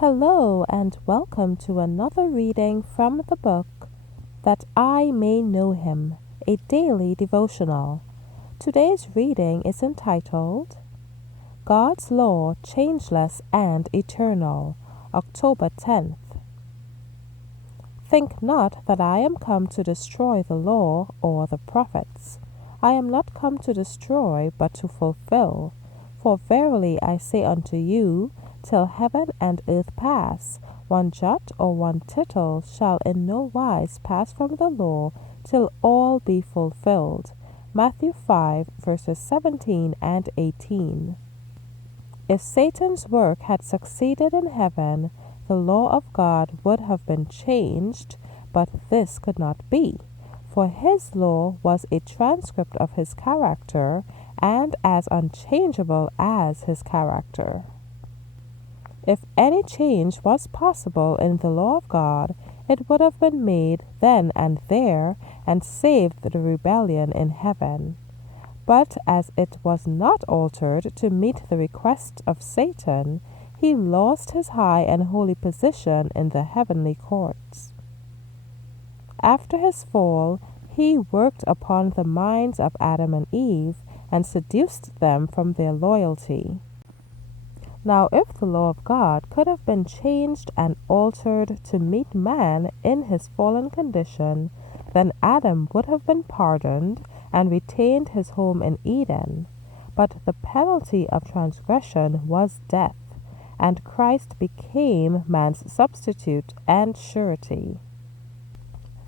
Hello, and welcome to another reading from the book That I May Know Him, a daily devotional. Today's reading is entitled God's Law, Changeless and Eternal, October 10th. Think not that I am come to destroy the law or the prophets. I am not come to destroy, but to fulfill. For verily I say unto you, till heaven and earth pass, one jot or one tittle shall in no wise pass from the law, till all be fulfilled. Matthew 5, verses 17 and 18. If Satan's work had succeeded in heaven, the law of God would have been changed, but this could not be, for his law was a transcript of his character and as unchangeable as his character. If any change was possible in the law of God, it would have been made then and there and saved the rebellion in heaven. But as it was not altered to meet the request of Satan, he lost his high and holy position in the heavenly courts. After his fall, he worked upon the minds of Adam and Eve and seduced them from their loyalty. Now, if the law of God could have been changed and altered to meet man in his fallen condition, then Adam would have been pardoned and retained his home in Eden. But the penalty of transgression was death, and Christ became man's substitute and surety.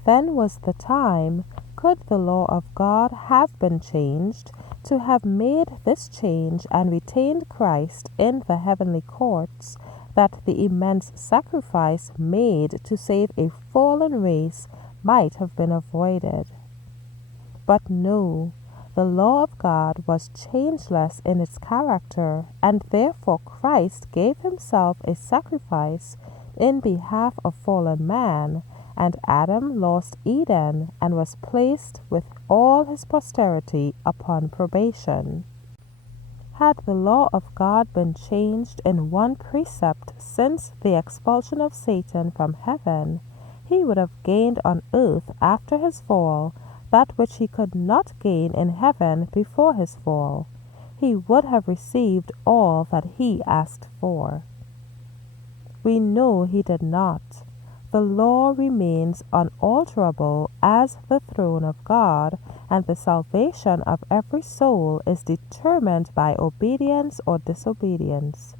Then was the time, could the law of God have been changed, to have made this change and retained Christ in the heavenly courts, that the immense sacrifice made to save a fallen race might have been avoided. But no, the law of God was changeless in its character, and therefore Christ gave himself a sacrifice in behalf of fallen man, and Adam lost Eden and was placed with all his posterity upon probation. Had the law of God been changed in one precept since the expulsion of Satan from heaven, he would have gained on earth after his fall that which he could not gain in heaven before his fall. He would have received all that he asked for. We know he did not. The law remains unalterable as the throne of God, and the salvation of every soul is determined by obedience or disobedience.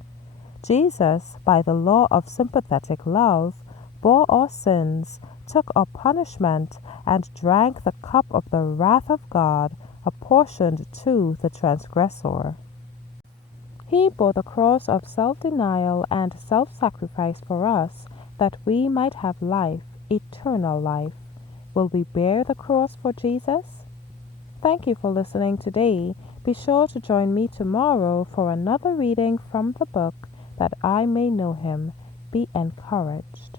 Jesus, by the law of sympathetic love, bore our sins, took our punishment, and drank the cup of the wrath of God apportioned to the transgressor. He bore the cross of self-denial and self-sacrifice for us, that we might have life, eternal life. Will we bear the cross for Jesus? Thank you for listening today. Be sure to join me tomorrow for another reading from the book That I May Know Him. Be encouraged.